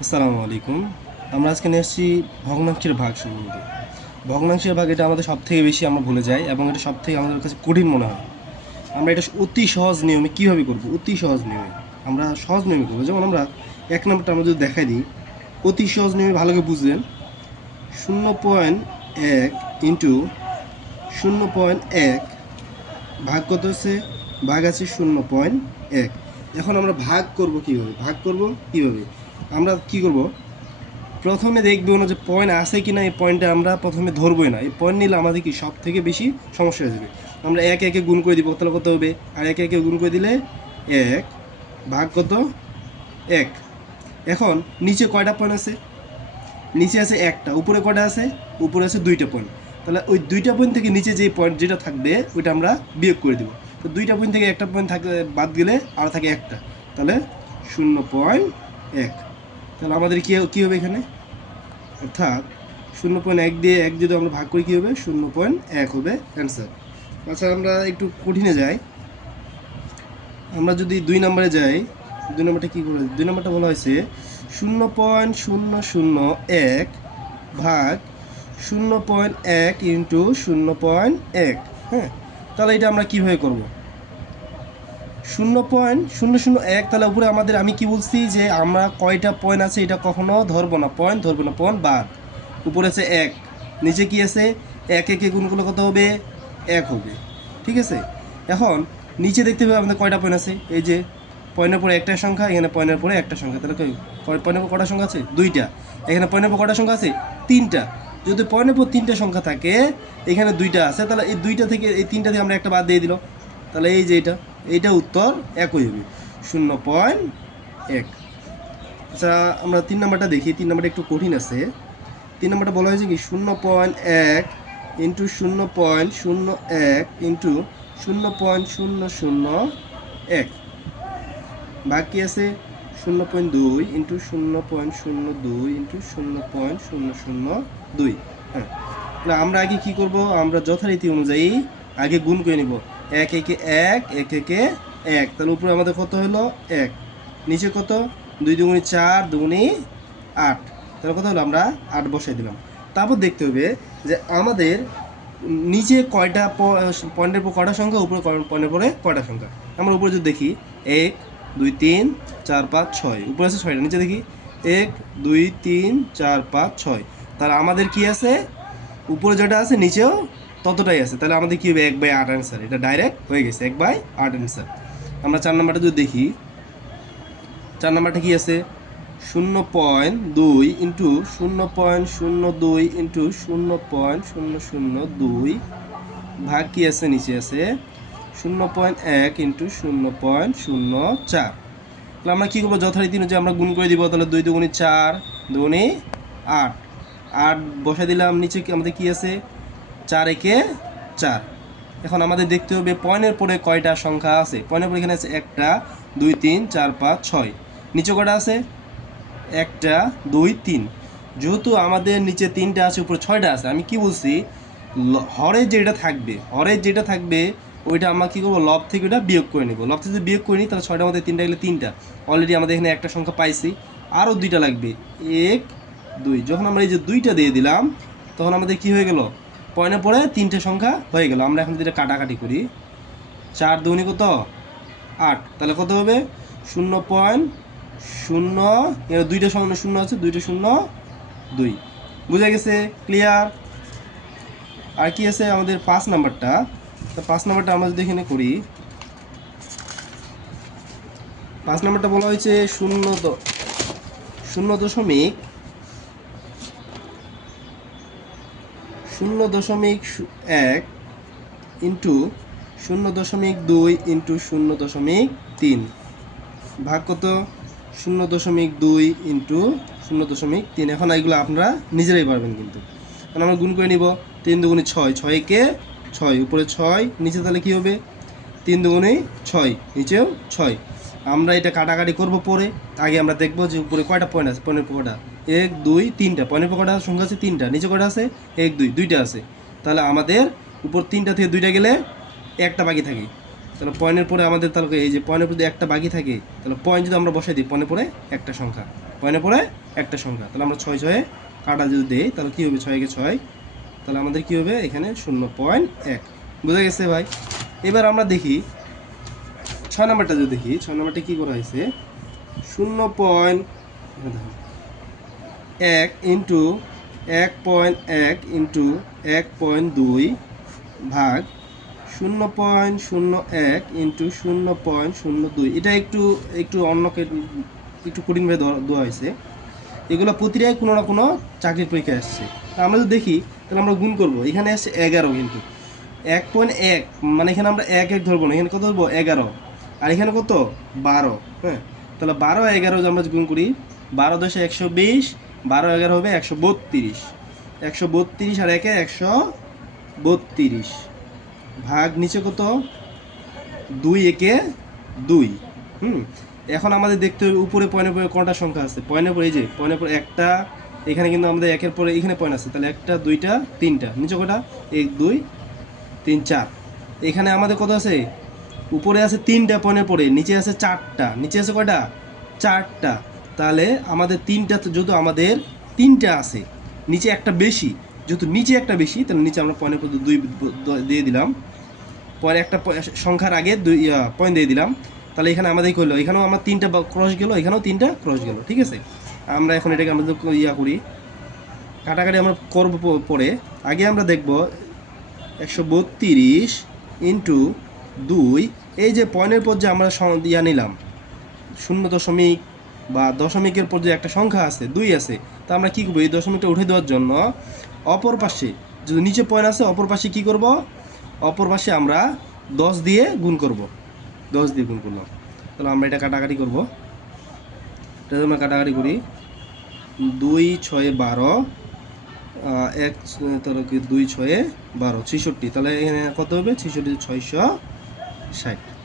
আসসালামু আলাইকুম। আমরা আজকে নিয়ে এসেছি ভগ্নাংশের ভাগ সম্বন্ধে। ভগ্নাংশের ভাগ এটা আমাদের সবথেকে বেশি আমরা ভুলে যাই এবং এটা সবথেকে আমাদের কাছে কঠিন মনে হয়। আমরা এটা অতি সহজ নিয়মে কীভাবে করব? অতি সহজ নিয়মে আমরা সহজ নিয়মে করবো। যেমন আমরা এক নম্বরটা আমরা যদি দেখাই দিই, অতি সহজ নিয়মে ভালো করে বুঝলেন। 0.1 ইন্টু 0.1 ভাগ কত আছে? ভাগ আছে 0.1। এখন আমরা ভাগ করব কীভাবে? আমরা কি করব? প্রথমে দেখবো না যে পয়েন্ট আছে কি না, এই পয়েন্টটা আমরা প্রথমে ধরবোই না। এই পয়েন্ট নিলে আমাদের কি সব থেকে বেশি সমস্যা হয়ে যাবে। আমরা একে একে গুণ করে দিব, তাহলে কত হবে? আর একে একে গুণ করে দিলে 1 ভাগ কত? 1। এখন নিচে কয়টা পয়েন্ট আছে? নিচে আছে একটা। উপরে কয়টা আছে? উপরে আছে 2টা পয়েন্ট। তাহলে ওই 2টা পয়েন্ট থেকে নিচে যে পয়েন্ট যেটা থাকবে ওইটা আমরা বিয়োগ করে দেবো। তো 2টা পয়েন্ট থেকে একটা পয়েন্ট থাকে বাদ গেলে আর থাকে একটা, তাহলে 0.1। তাহলে আমাদের কী হবে এখানে? অর্থাৎ 0.1 দিয়ে 1 যদি আমরা ভাগ করি কী হবে? 0.1 হবে অ্যান্সার। আচ্ছা, আমরা একটু কঠিনে যাই। আমরা যদি 2 নম্বরে যাই, 2 নম্বরটা কী করে? 2 নম্বরটা বলা হয়েছে 0.001 ভাগ 0.1 ইন্টু 0.1। হ্যাঁ, তাহলে এটা আমরা কীভাবে করব? 0.001, তাহলে উপরে আমাদের আমি কি বলছি যে আমরা কয়টা পয়েন্ট আছে এটা কখনো ধরবো না, পয়েন্ট ধরবো না, পয়েন্ট বাদ। উপরে আছে 1, নিচে কি আছে? 1 একে গুণ করলে কত হবে? 1 হবে। ঠিক আছে, এখন নিচে দেখতে হবে আমাদের কয়টা পয়েন্ট আছে। এই যে পয়েন্টের পরে একটা সংখ্যা, এখানে পয়েন্টের পরে একটা সংখ্যা, তাহলে পয়েন্টের পর কটা সংখ্যা আছে? 2টা। এখানে পয়েন্টের পর কটা সংখ্যা আছে? 3টা। যদি পয়েন্টের পর 3টে সংখ্যা থাকে, এখানে 2টা আছে, তাহলে এই 2টা থেকে এই 3টা থেকে আমরা একটা বাদ দিয়ে দিল, তাহলে এই যে এইটা উত্তর একই হবে, 0.1। আচ্ছা, আমরা 3 নাম্বারটা দেখি। 3 নাম্বারটা একটু কঠিন আছে। 3 নাম্বারটা বলা হয়েছে কি 0.1 ইন্টু 0.01 ইন্টু 0.001 ভাগ কি আছে? 0.2 ইন্টু 0.02 ইন্টু 0.002। হ্যাঁ, তাহলে আমরা আগে কি করব? আমরা যথারীতি অনুযায়ী আগে গুণ করে নিব। 1 একে 1, 1 একে 1, তাহলে উপরে আমাদের কত হলো? 1। নিচে কত? 2 দুগুণে 4, দুগুণে 8, তাহলে কত হলো? আমরা 8 বসাই দিলাম। তারপর দেখতে হবে যে আমাদের নিচে কয়টা পয়েন্টের পর কয়টা সংখ্যা, উপরে পয়েন্টের পরে কয়টা সংখ্যা। আমরা উপরে যদি দেখি 1 2 3 4 5 6, উপরে আছে 6টা, নিচে দেখি 1 2 3 4 5 6, তাহলে আমাদের কি আছে? উপরে যেটা আছে নিচেও ততটাই আছে, তাহলে আমাদের কী হবে? 1/8 অ্যান্সার। এটা ডাইরেক্ট হয়ে গেছে 1/8 অ্যান্সার। আমরা 4 নাম্বারটা যদি দেখি, 4 নাম্বারটা কি আছে? 0.2 ইন্টু 0.02 ইন্টু 0.002 ভাগ কি আছে? নিচে আছে 0.1 ইন্টু 0.04। তাহলে আমরা কী করবো? যথারীতি অনুযায়ী আমরা গুণ করে দিব। তাহলে 2 দুগুণে 4, দুগুণে 8, 8 বসাই দিলাম। নিচে আমাদের কি আছে? 4 একে 4। এখন আমাদের দেখতে হবে পয়েন্টের পরে কয়টা সংখ্যা আছে। পয়েন্টের পরে এখানে আছে 1 2 3 4 5 6, নিচে কয়টা আছে? 1 2 3। যেহেতু আমাদের নিচে 3টা আছে, উপরে 6টা আছে, আমি কি বলছি? হরের যেটা থাকবে ওইটা আমরা কী করবো? লব থেকে ওটা বিয়োগ করে নেব। লব থেকে যদি বিয়োগ করে নিই, তাহলে 6টার মধ্যে 3টা গেলে 3টা। অলরেডি আমাদের এখানে একটা সংখ্যা পাইছি, আরও 2টা লাগবে, 1 2। যখন আমরা এই যে 2টা দিয়ে দিলাম, তখন আমাদের কি হয়ে গেল? পয়েন্টের পরে 3টে সংখ্যা হয়ে গেল। আমরা এখন যেটা কাটাকাটি করি, 4 দুগুণে কত? 8, তাহলে কত হবে? 0.0, এর 2টা সমান 0 আছে, 2টা 0 2। বুঝা গেছে? ক্লিয়ার? আর কি আছে আমাদের 5 নাম্বারটা। তো 5 নাম্বারটা আমরা যদি এখানে করি, 5 নাম্বারটা বলা হয়েছে 0.1 ইন্টু 0.2 ইন্টু 0.3 ভাগ কত? 0.2 ইন্টু 0.3। এখন এগুলো আপনারা নিজেরাই পারবেন কিন্তু। এখন আমরা গুণ করে নিব। 3 দুগুণে 6, 6 একে 6, উপরে 6, নিচে তাহলে কী হবে? 3 দুগুণে 6, নিচেও 6। আমরা এটা কাটাকাটি করব পরে। আগে আমরা দেখব যে উপরে কয়টা পয়েন্ট আছে। পয়েন্টের কয়টা? 1 2 3টা। পয়েন্টের কয়টা সংখ্যা আছে? 3টা। নিচে কয়টা আছে? 1 2, 2টা আছে। তাহলে আমাদের উপর 3টা থেকে 2টা গেলে একটা বাকি থাকে। তাহলে পয়েন্টের পরে আমাদের, তাহলে এই যে পয়েন্টের পরে একটা বাকি থাকে, তাহলে পয়েন্ট যদি আমরা বসাই দিই, পয়েন্টের পরে একটা সংখ্যা, পয়েন্টের পরে একটা সংখ্যা। তাহলে আমরা 6 6 কাটা যদি দেই তাহলে কী হবে, 6 কে 6, তাহলে আমাদের কী হবে এখানে 0.1। বুঝা গেছে ভাই? এবার আমরা দেখি 6 নাম্বারটা যদি দেখি, 6 নাম্বারটা কী করা হয়েছে, 0.1 ইন্টু 1.1 ইন্টু 1.2 ভাগ 0.01 ইন্টু 0.02। এটা একটু একটু অন্যকে একটু কঠিনভাবে দেওয়া হয়েছে। এগুলো প্রতিটাই কোনো না কোনো চাকরির পরীক্ষায় আসছে। আমরা যদি দেখি তাহলে আমরা গুণ করব, এখানে আসছে 11, কিন্তু 1.1 মানে এখানে আমরা 1 1 ধরবো না, এখানে কত ধরবো 11, আর এখানে কত 12। হ্যাঁ, তাহলে 12 11 যে আমরা গুণ করি, 12 10 120, 12 11 হবে 132, 132 আর 1 132 ভাগ নিচে কত 2 1 2। এখন আমাদের দেখতে হবে উপরে পয়েন্টের পরে কটা সংখ্যা আছে, পয়েন্টের পরে এই যে পয়েন্টের পরে একটা, এখানে কিন্তু আমাদের একের পরে এখানে পয়েন্ট আছে, তাহলে একটা দুইটা তিনটা, নিচে কটা 1 2 3 4। এখানে আমাদের কত আছে, উপরে আছে 3টা পয়েন্টের পরে, নিচে আছে 4টা, নিচে আছে কয়টা 4টা। তাহলে আমাদের 3টা, যেহেতু আমাদের 3টা আছে, নিচে একটা বেশি, যেহেতু নিচে একটা বেশি, তাহলে নিচে আমরা পয়েন্টের পর 2 দিয়ে দিলাম, পরে একটা সংখ্যার আগে 2 পয়েন্ট দিয়ে দিলাম। তাহলে এখানে আমাদের কী হলো, এখানেও আমার 3টা ক্রস গেল, এখানেও 3টা ক্রস গেল। ঠিক আছে, আমরা এখন এটাকে আমাদের করি, কাটাকাটি আমরা করবো পরে। আগে আমরা দেখব 132 ইন্টু 2, এই যে পয়েন্টের পর যে আমরা নিলাম 0 বা দশমিকের পর যে একটা সংখ্যা আছে 2 আছে, তা আমরা কী করবো, এই দশমিকটা উঠে দেওয়ার জন্য অপর পাশে যদি নিচে পয়েন্ট আছে, অপর পাশে কী করব, অপর পাশে আমরা 10 দিয়ে গুণ করব, 10 দিয়ে গুণ করলাম। তাহলে আমরা এটা কাটাকাটি করব, এটা আমরা কাটাকাটি করি, 2 6 12, 1 তাহলে কি 2 6 12 66, তাহলে এখানে কত হবে 66 660।